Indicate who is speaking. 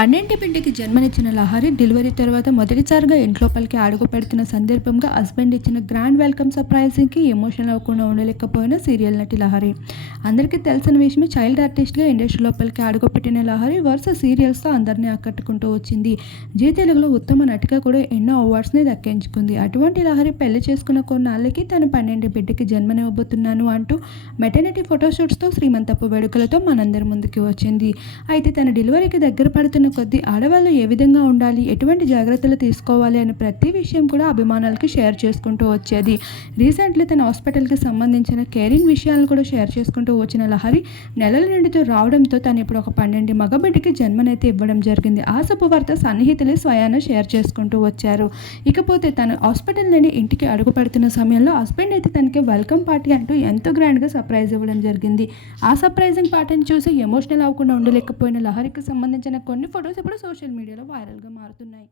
Speaker 1: పన్నెంటి బిడ్డకి జన్మనిచ్చిన లహరి డెలివరీ తర్వాత మొదటిసారిగా ఇంట్లోపలికి అడుగు పెడుతున్న సందర్భంగా హస్బెండ్ ఇచ్చిన గ్రాండ్ వెల్కమ్ సర్ప్రైజింగ్కి ఎమోషనల్ అవ్వకుండా ఉండలేకపోయిన సీరియల్ నటి లహరి. అందరికీ తెలిసిన విషయమే చైల్డ్ ఆర్టిస్ట్గా ఇండస్ట్రీ లోపలికి అడుగుపెట్టిన లహరి వరుస సీరియల్స్తో అందరినీ ఆకట్టుకుంటూ వచ్చింది. జీ తెలుగులో ఉత్తమ నటిగా కూడా ఎన్నో అవార్డ్స్ని దక్కించుకుంది. అటువంటి లహరి పెళ్ళి చేసుకున్న కొన్నాళ్ళకి తన పన్నెండు బిడ్డకి జన్మనివ్వబోతున్నాను అంటూ మెటర్నిటీ ఫోటోషూట్స్తో శ్రీమంతపు వేడుకలతో మనందరి ముందుకి వచ్చింది. అయితే తన డెలివరీకి దగ్గర పడుతున్న కొద్దీ ఆడవాళ్ళు ఏ విధంగా ఉండాలి ఎటువంటి జాగ్రత్తలు తీసుకోవాలి అనే ప్రతి విషయం కూడా అభిమానులకి షేర్ చేసుకుంటూ వచ్చేది. రీసెంట్లీ తన హాస్పిటల్కి సంబంధించిన కేరింగ్ విషయాలను కూడా షేర్ చేసుకుంటూ వచ్చిన లహరి నెలల నిండుతో రావడంతో తను ఇప్పుడు ఒక పన్నెండు మగబిడ్డకి జన్మనైతే ఇవ్వడం జరిగింది. ఆ శుభవార్త సన్నిహితులే స్వయాన షేర్ చేసుకుంటూ వచ్చారు. ఇకపోతే తను హాస్పిటల్ నుండి ఇంటికి అడుగుపడుతున్న సమయంలో హస్బెండ్ అయితే తనకి వెల్కమ్ పార్టీ అంటూ ఎంతో గ్రాండ్గా సర్ప్రైజ్ ఇవ్వడం జరిగింది. ఆ సర్ప్రైజింగ్ పార్టీని చూసి ఎమోషనల్ అవ్వకుండా ఉండలేకపోయిన లహరికి సంబంధించిన కొన్ని ఫొటోస్ ఇప్పుడు సోషల్ మీడియాలో వైరల్గా మారుతున్నాయి.